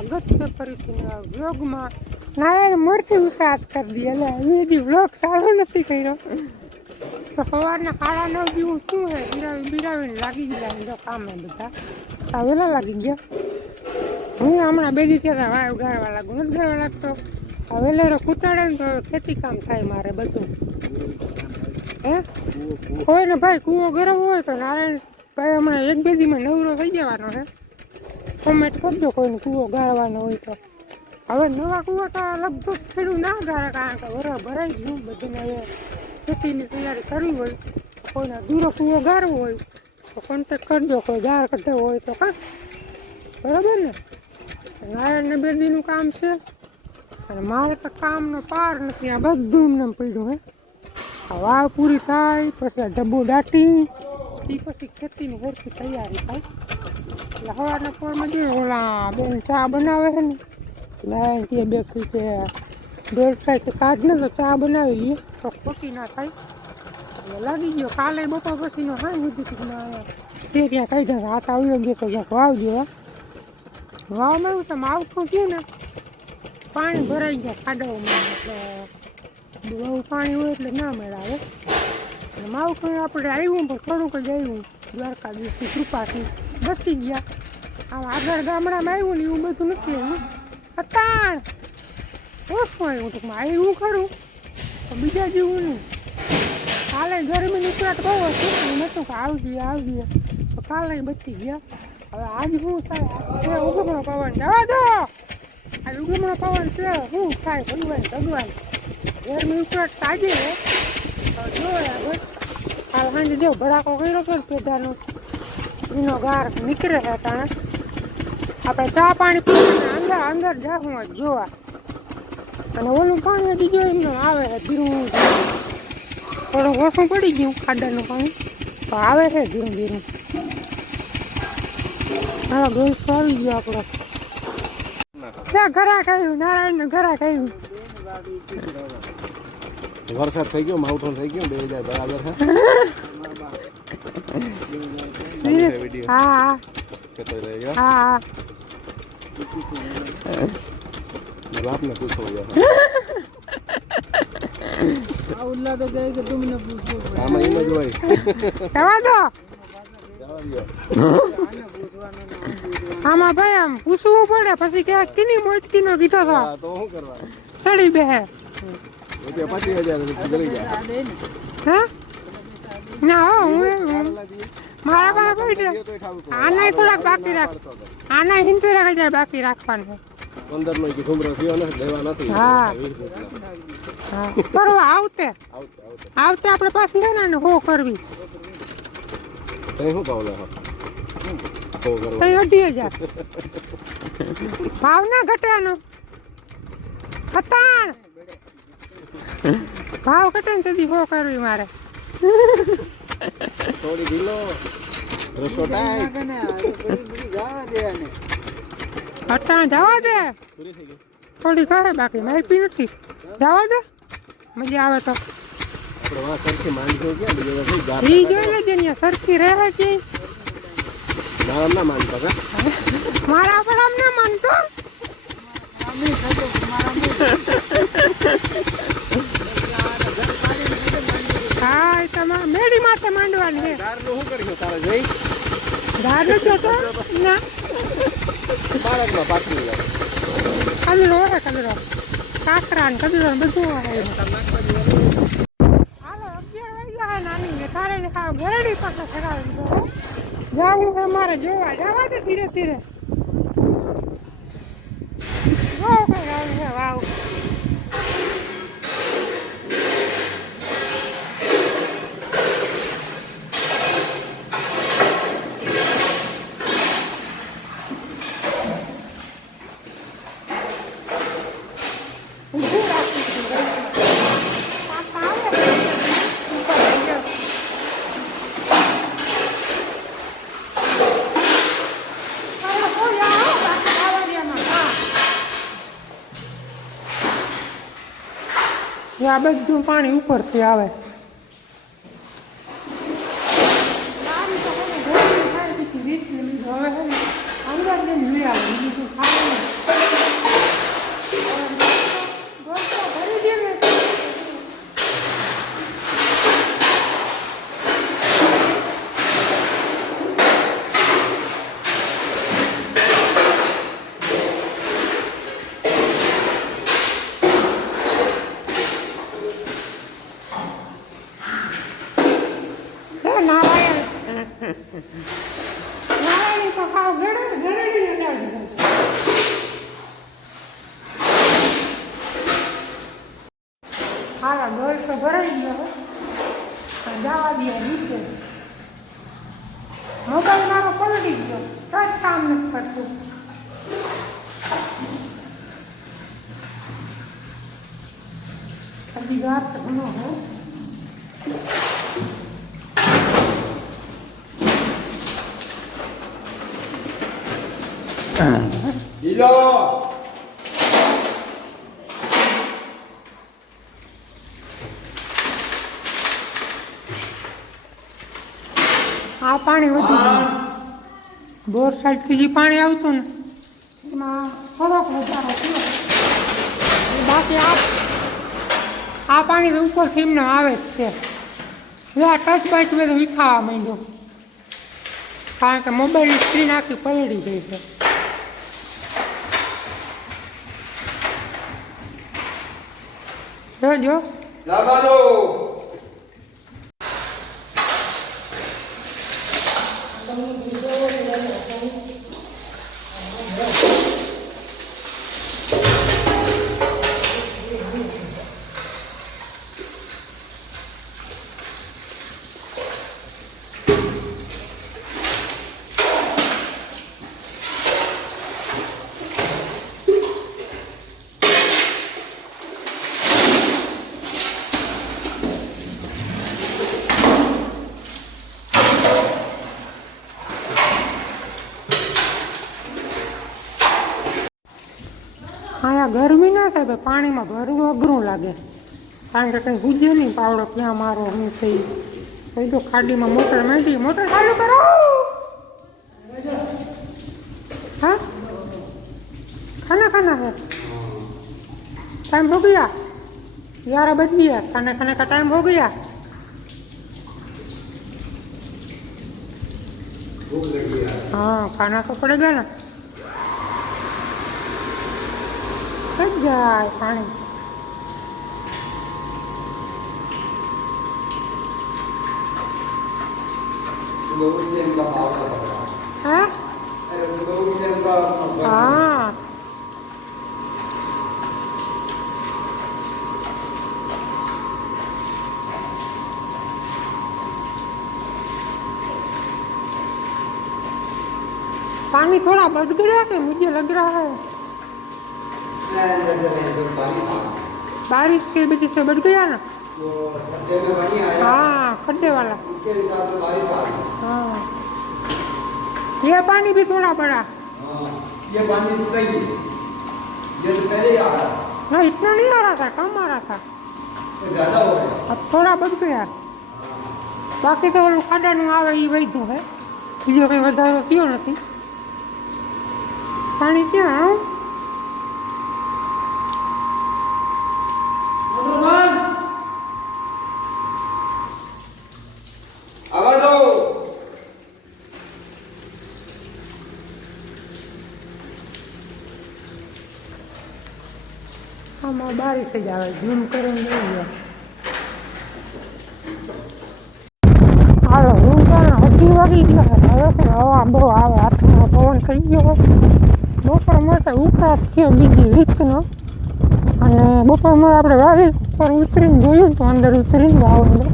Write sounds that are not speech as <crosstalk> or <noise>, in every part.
સ્વાગત છે ફરીથી વ્લોગમાં નારાયણ મોરથી ઉત્સાહ કરી દી એટલે હજી વ્લોગ સારો નથી કર્યો. તો સવારના સાડા નવ જેવું શું હે બિરાવી બિરાવીને લાગી ગયા કામે બધા. આ વહેલા લાગી ગયા. હું હમણાં બે દિવસે વાયુ ગાળવા લાગુ. નથી ગાળવા લાગતો. આ વેલેરો કૂટાડે ને તો ખેતી કામ થાય મારે બધું. હે? કોઈને ભાઈ કૂવો ગરમ હોય તો નારાયણ ભાઈ હમણાં એક બે દીમાં નવરો થઈ જવાનો છે. કોમેન્ટ કરજો કોઈને કૂવો ગાળવાનો હોય તો. હવે નવા કૂવો તો લગભગ ખેડૂત ના ગાળે કારણ કે વરા ભરાઈ ગયું બધું હવે ખેતીની તૈયારી કરવી હોય કોઈને દૂરો કૂવો ગાળવો હોય તો કોન્ટેક કરજો, કોઈ ગાળ કરતો હોય તો કાં બરાબર ને? નારાયણને બે દીનું કામ છે અને મારે તો કામનો પાર નથી, આ બધું એમને પડ્યું, હે? આ વાવ પૂરી થાય, પછી આ ડબ્બો દાટી એ પછી ખેતીની સરખી તૈયારી થાય. એટલે સવારના પોરમાં જોઈએ ઓલા બેન ચા બનાવે છે ને લાઈન કે બે કે દોઢ થાય કે કાઢ ને તો ચા બનાવી લઈએ તો ખોટી ના થાય. એટલે લાગી ગયો, કાલે બપોર પછીનો હા સુધી તે ત્યાં કાઢ્યા હાથ આવ્યો ગયો તો ક્યાંક વાવ જેવા વાવમાં એવું છે માવઠું થયું ને, પાણી ભરાઈ ગયા ખાડાઓમાં, એટલે બહુ પાણી હોય એટલે ના મેળાવે અને માવઠું આપણે આવ્યું પણ થોડુંક જ આવ્યું. દ્વારકા દિવસની કૃપાથી બસી ગયા. આમ આગળ ગામડામાં આવ્યું ને એવું બધું નથી આવ્યું. અતાણ ઓછું આવ્યું ટૂંકમાં આવ્યું ખરું? તો બીજા જેવું નહીં. કાલે ગરમીની ઉકળાટ બહુ હતી. હું નહોતું કે આવજે આવજે. તો કાલે બચી ગયા. હવે આજ શું થાય? ઉગમણો પવન જવા દો! આ ઉગમણો પવન છે. શું થાય? ભગવાન ભગવાન. ગરમી ઉકળાટ તાજી હે હવે જો આગળ કાલ સાંજે જો ભડાકો કર્યો હતો ને પેદાનો એનો ગાર નીકળે છે તાણે આપણે ચા પાણી પીને અંદર અંદર જાહું જ જોવા. અને ઓલું પાણી હજી જો એમનું આવે છે, ધીરું થોડું ઓછું પડી ગયું ખાડાનું પાણી, તો આવે છે ધીરું ધીરું. હા ગોલ આવી ગયો આપણો. ક્યાં ઘરા ખાયું નારાયણ ઘરા ખાયું વરસાદ થઈ ગયો માવઠું થઈ ગયું બે હજાર બરાબર છે હા હા જતો રહ્યો હા બાપને પૂછો ઉલ્લા તો કહે કે તમને પૂછવું પડે આમાં એમ જ હોય જવા દો જવા દ્યો. આને પૂછવાનું ને આમ પૂછવાનું. આમાં ભાઈ આમ પૂછવું પડે પછી કે કિની મોચકીનો કીધો તો હા, તો શું કરવાનું સડી બેહે હા? ના, હું મારા પાસે પૈસા. આનાય થોડાક બાકી રાખ આના હિંતેર હજાર બાકી રાખવાનું પંદર નો હા. હા આવતે. આવતે આપણે પાછી છે ને હો કરવી. તઈ ભાવ અઢી હજાર. ભાવ ના ઘટ્યાનો ખતાણ. ભાવ ઘટે ને તેથી હો કરવી મારે. થોડી ઢીલો બધી જવા દે થોડી કહે બાકી મારી નથી. જવા દે. મજા આવે તો. ઈ જોઈ લેજે ને સરખી રહે કે મારા પર આમ ના માનતો આમ નહીં થતો, મારા મું. એ મેડી માથે માંડવાની છે. ધારનું શું કર્યું તારે જઈ? ધાર નથી તો ના. બાળકમાં જાય કલરો હે કલરો કાકરા ને કલરો બધું આવે નાની ને તારે ને ગરડી પાસે ખરાવી દીધો હો. જાવું છે મારે જોવા જવા દે ધીરે ધીરે. વાવ કઈ આવી છે વાવ. આ બધું પાણી ઉપરથી આવે સારી તો મને ઘરની ખાઈ પીધી રીત ને બીજું હવે હે ને અંદર જઈને લઈ આવે બીજું ખાવાનું તો ખાવ ગળે તો ભરાઈ ગયો જવા દે નીચે મોબાઈલ મારો પલટી ગયો કઈ કામ નથી કરતું હજી વાર તો ઘણો હે આ પાણી વધી બોર સાઈડથી જે પાણી આવતું ને એમાં થોડોક વધારો થયો. બાકી આ આ પાણી તો ઉપરથી એમને આવે જ છે. હવે આ ટચ બાઇટ બધું વિખાવા માંડ્યો. કારણ કે મોબાઈલની સ્ક્રીન આખી પલળી ગઈ છે. જોજો અહીંયા ગરમી ના થાય પણ પાણીમાં ભરવું અઘરું લાગે કારણ કે કંઈ ગુજે નહીં પાવડો ક્યાં મારો હું થઈ કોઈ તો ખાડીમાં મોટર માંડી મોટર ચાલુ કરો हाँ खाना खाना है टाइम हो गया ग्यारह बज गया खाना खाने का टाइम हो गया हाँ खाना तो पड़ेगा ना થઈ જાય પાણી. હા? હા. પાણી થોડા બગડ્યા કે મુજે લગ રહા હૈ बारिश की वजह से बढ़ गया ना हाँ खड्डे वाला हाँ ये पानी भी थोड़ा बड़ा ये पानी सुखाई ये तो पहले ही आ रहा था ना इतना नहीं आ रहा था कम आ रहा था ये ज्यादा हो गया अब थोड़ा बढ़ गया બાકી તો ઓલું ખાડાનું આવે એ વૈધું હે બીજો કંઈ વધારો થયો નથી પાણી ક્યાં आवाज બારીશ જ આવે ઝૂમ કરીને હાલો હું પણ હજી વાગી ગયા. હવે હવા બહુ આવે. હાથમાં પવન થઈ ગયો બપોર માટે ઉકળાટ થયો બીજી રીતનો. અને બપોરમાં આપણે વાવી ઉપર ઉતરીને જોયું તો અંદર ઉતરીને વાવ અંદર.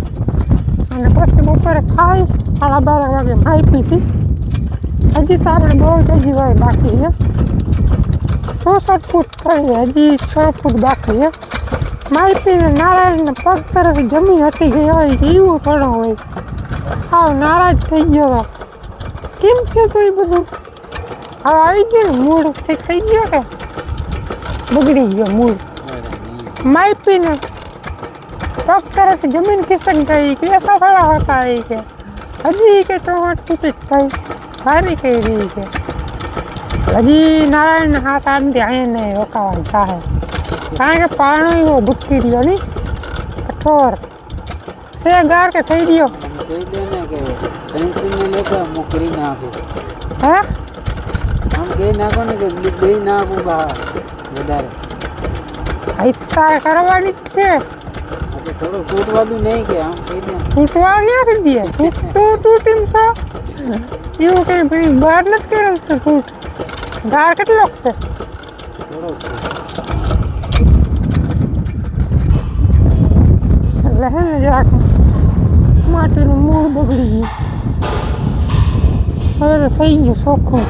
અને પછી બપોરે ખાઈ સાડા બાર વાગે માહિતી હતી હજી તો આપણે બહુ જ હજી હોય બાકી છે. ચોસઠ ફૂટ થઈ હજી છ ફૂટ બાકી એમ માલતીને નારાયણને પગ તરફ જમી હતી ગઈ હોય એવું ઘણો હોય આવ નારાજ થઈ ગયો કેમ થયું તું એ બધું હવે આવી ગયો ને મૂળ ઠીક થઈ ગયો કે બગડી ગયો મૂળ માઇપીને પગ તરફ જમીન કિસક ગઈ કે એસા થડા હતા એ કે હજી કે ચોવાટ ફૂટી થઈ સારી કહી રહી છે હજી નારાયણ હાથ આમ અહીંયા ને રોકાવા ચાહે કારણ કે પાણો એવો ભૂટકી રહ્યો ની. કઠોર. છે ગાર કે થઈ ગયો? કહી દે ને કે લેતા હું નાખું. હે? આમ કહી નાખો ને કે દઈ નાખું બહાર વધારે. આ તારે કરવાની જ છે. થોડું ફૂટવાદું નહીં કે આમ કહી દે. તૂટવા ક્યાંથી દે? ફૂટ તો તૂટીમ છો એવું કઈ ભાઈ બહાર નથી કરેલ છે ધાર કેટલોક છે? એટલે હે ને જરાક માટીનું મૂળ બગડી ગયું. હવે તો થઈ ગયું ચોખ્ખું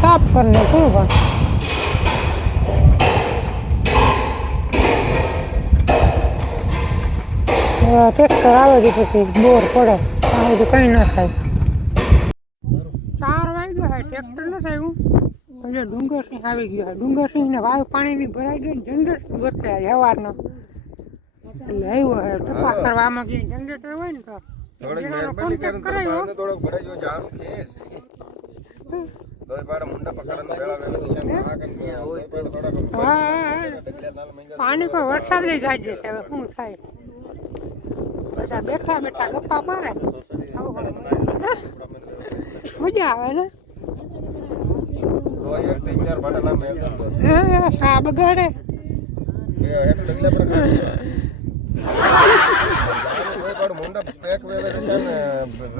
સાફ કરીને પણ? ટ્રેક્ટર આવે છે પછી, બોર પડે, આ બધું કંઈ ના થાય. ટ્રેક્ટર નથી આવ્યું? એટલે ડુંગરસિંહ આવી ગયો ડુંગરસિંહ ને વાયુ પાણીની ભરાઈ ગઈ જનરેટર ગોતે હવારનો. એટલે આવ્યો હે. તપાસ કરવામાં કે જનરેટર હોય ને તો. થોડીક મહેરબાની કરીને. થોડોક ભરાઈ જો મંગા પાણી કોઈ વરસાદ નહીં જાય છે. હવે શું થાય? બધા બેઠા બેઠા ગપ્પા મારે. મજા આવે ને? સા બગાડે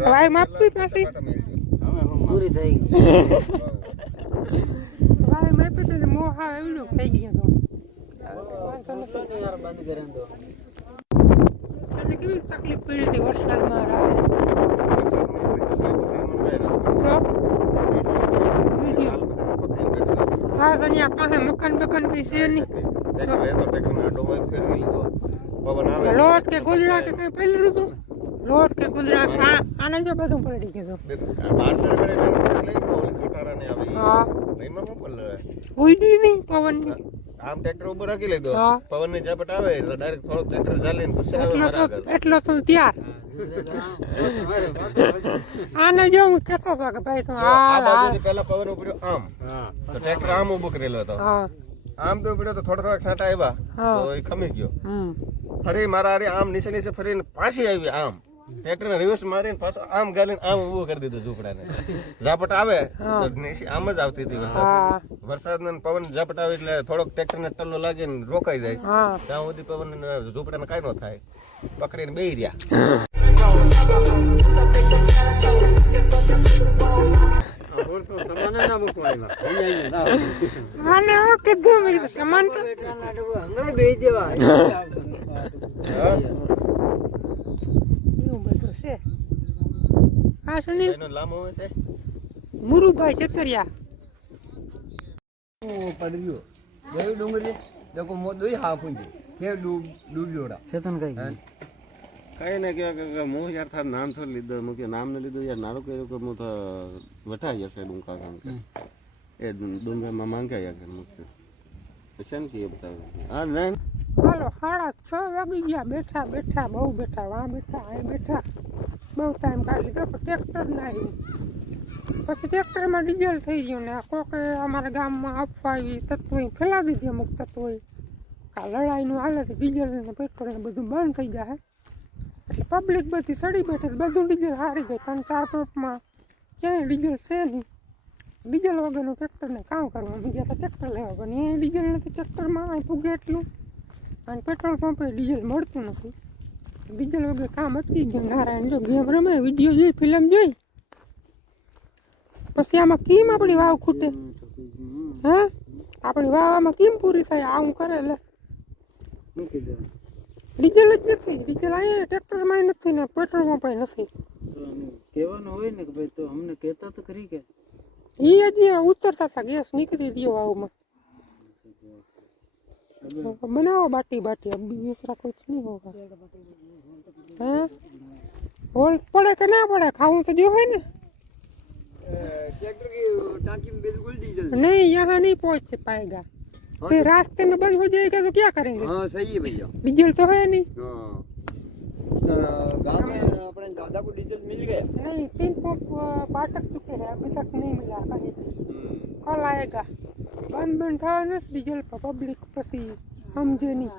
ભાઈ માપી પાછી પૂરી થઈ ગઈ. ભાઈ માપી તો મોહ એવડું થઈ ગયું તો. કેવી તકલીફ પડી હતી વરસાદમાં રાતે? તો? વીડિયો પાસે મકાન બકાન કઈ છે નહીં. પવન લોટ કે ગુજરા કે કઈ પહેલું હતું લોટ કે ગુજરા આને જો બધું પલટી ગયું ખટારા ને હા. ઉડી નહીં આમ ટ્રેક્ટર ઉપર રાખી લીધો. પવનની ઝાપટ આવે એટલે ડાયરેક્ટ થોડો ટ્રેક્ટર ચાલીને પછી આવે એટલો તો આગળ. એટલો તો ત્યાર આને જો હું કેતો હતો કે ભાઈ તું આ બાજુથી પહેલા પવન ઉપડ્યો આમ. તો ટ્રેક્ટર આમ ઊભો કરેલો હતો આમ તો ઉપડ્યો તો થોડા થોડા સાંટા આવ્યા. તો એ ખમી ગયો. ફરી મારા હારે આમ નીચે નીચે ફરીને પાછી આવી આમ. ટ્રેક્ટર ને રિવર્સ મારીને પાછો આમ ગાલીને આમ ઊભો કરી દીધો ઝૂંપડાને. ઝાપટ આવે તો આમ જ આવતી હતી વરસાદ. વરસાદ ને પવન ઝાપટ આવે એટલે થોડોક ટ્રેક્ટર ને ટલ્લો લાગે ને રોકાઈ જાય. ત્યાં સુધી પવન ઝૂંપડાને કાંઈ ન થાય. પકડીને બેહી રહ્યા. આને હવે કીધું મેં કીધું સમાન તો. હમણાં બે જેવા એવું બધું છે હા સુનિલ એનો લાંબો છે. મુરુભાઈ ઓ પડ્યો દેવ ડુંગરી દેખો મો દોઈ હા હોય કે ડૂબ ડૂબ્યોડા. ચેતન કઈ કઈ ને કે કે હું યાર તાર નામ થોડું લીધો મુ કે નામ ને લીધો યાર નારો કર્યો કે હું તો વઠાઈ જશે ડુંકા કામ કે. એ ડુંગામાં માંગ્યા યાર કે મુક્તિ પછી ને કે બતાવ્યું હા નહીં હાલો સાડા છ વાગી ગયા બેઠા બેઠા બહુ બેઠા વા બેઠા આ બેઠા. બહુ ટાઈમ કાઢી લીધો પણ ટ્રેક્ટર ના પછી ટ્રેક્ટરમાં ડીઝલ થઈ ગયું ને કોકે અમારા ગામમાં આપવા આવી તત્વો ફેલા દીધી અમુક તત્વો આ લડાઈનું હાલે ડીઝલ ને પેટ્રોલ ને બધું બંધ થઈ જાય એટલે પબ્લિક બધી સડી બેઠે બધું ડીઝલ હારી ગઈ. ત્રણ ચાર પંપમાં ક્યાંય ડીઝલ છે નહીં. ડીઝલ વગરનું ટ્રેક્ટરને કામ કરવું બીજા તો ટ્રેક્ટર લેવા પણ એ ડીઝલ નથી. ટ્રેક્ટરમાં પૂગે એટલું. અને પેટ્રોલ પંપે ડીઝલ મળતું નથી. ડીઝલ વગર કામ અટકી ગયા. નારાયણ જો ગેમ રમે વીડિયો જોઈ ફિલ્મ જોઈ. પછી આમાં કેમ આપણી વાવ ખૂટે? હા? આપણી વાવ આમાં કેમ પૂરી થાય? આવું કરે લે. ડીઝલ જ નથી. ડીઝલ અહીંયા ટ્રેક્ટરમાં નથી ને પેટ્રોલ પણ નથી. કહેવાનું હોય ને કે ભાઈ તો અમને કહેતા તો ખરી કે. એ હજી ઉતરતા હતા. ગેસ નીકળી ગયો વાવમાં. बनाओ बाटी बाटी अब दूसरा कुछ नहीं होगा हाँ होल पड़े कि ना पड़े खाऊं तो जो है ना ट्रैक्टर की टांकी में बिल्कुल डीजल नहीं यहाँ नहीं पहुंच पाएगा फिर रास्ते में बंद हो जाएगा तो क्या करेंगे हाँ सही है भैया डीजल तो है नहीं हाँ अ, गाँव में अपने दादा को डीजल मिल गया नहीं तीन पंप अ, बाटक चुके हैं अभी तक नहीं मिला कहीं कल आएगा બંધ બંધ થવાના ડીઝલ પબ્લિક પછી સમજે નહીં.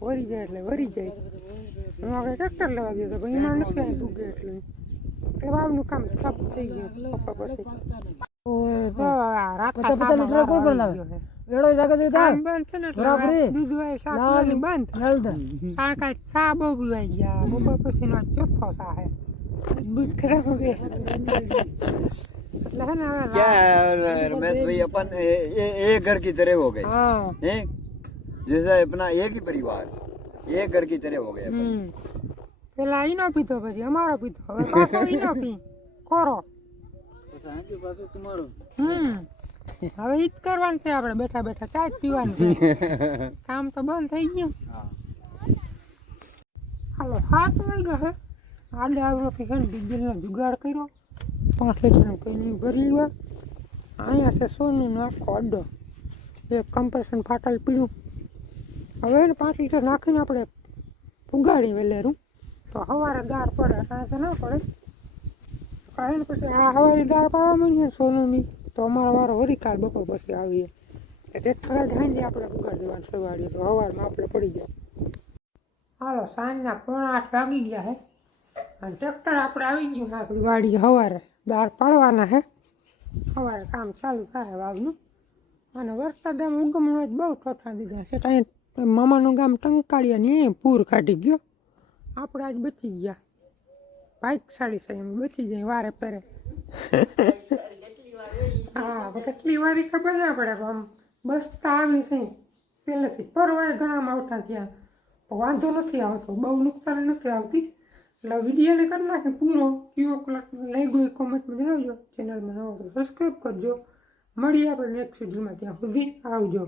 વરી જાય એટલે વરી જાય. હું આગળ ટ્રેક્ટર લેવા ગયો તો એમાં નથી આવી ભૂગે એટલે. એટલે વાવનું કામ ઠપ થઈ ગયું પપ્પા આ ચોથો હે. ખરાબ હો ગયા એટલે હે ને હવે क्या है रमेश भाई अपन ए- ए- एक घर की तरह हो गए હા हैं जैसा अपना एक ही परिवार एक घर की तरह हो गए अपन। હમ પેલા ઈનો પીધો પછી અમારો પીધો હવે પાછો ઈનો પી કોરો સાંજે પાછો તમારો હમ હવે ઈ જ કરવાનું છે આપણે બેઠા બેઠા ચા જ પીવાનું છે <laughs> કામ તો બંધ થઈ ગયું હાલો સાત વાગ્યા હે આડે આવરોથી છે ને ડીઝલનો જુગાડ કર્યો પાંચ લીટરનું કંઈ ભરી લેવા અહીંયા છે સોનીનો આખો અડ્ડો એક કમ્પ્રેશન ફાટલ પીડ્યું. હવે એને પાંચ લીટર નાખીને આપણે ઉગાડી વેલેરું. તો સવારે દાર પડે તો ના પડે. કારણ પછી આ હવારી દાર પાડવા માંડીએ સોનુની, તો અમારો વારો વરીકાલ બપોર પછી આવીએ. એટલે ટ્રેક્ટર જ હાંજે આપણે પુગાડી દેવાનું સવારે તો હવારમાં આપણે પડી જાય હાલો, સાંજના પોણા આઠ વાગી ગયા હે. અને ટ્રેક્ટર આપણે આવી ગયું ને આપણી વાડી સવારે દાળ પાડવાના હે સવારે કામ ચાલુ થાય વાવનું. અને વરસાદ એમ ઉગમણો બહુ ઠોઠા દીધા છે. ત્યાં મામાનું ગામ ટંકાળ્યા ને પૂર કાઢી ગયો. આપણે આજ બચી ગયા. બાઇક સાડી છે, એમ બચી જાય વારે પરે હા કેટલી વારી ખબર ના પડે આમ બસતા આવી છે. પહેલેથી પરવાય ઘણા માવઠા થયા. વાંધો નથી આવતો, બહુ નુકસાન નથી આવતી. એટલે વિડીયોને કરી નાખે પૂરો કેવો કલાક લઈ ગયો કોમેન્ટમાં જણાવજો ચેનલમાં નવો તો સબસ્ક્રાઈબ કરજો મળીએ આપણે નેક્સ્ટ વિડીયોમાં ત્યાં સુધી આવજો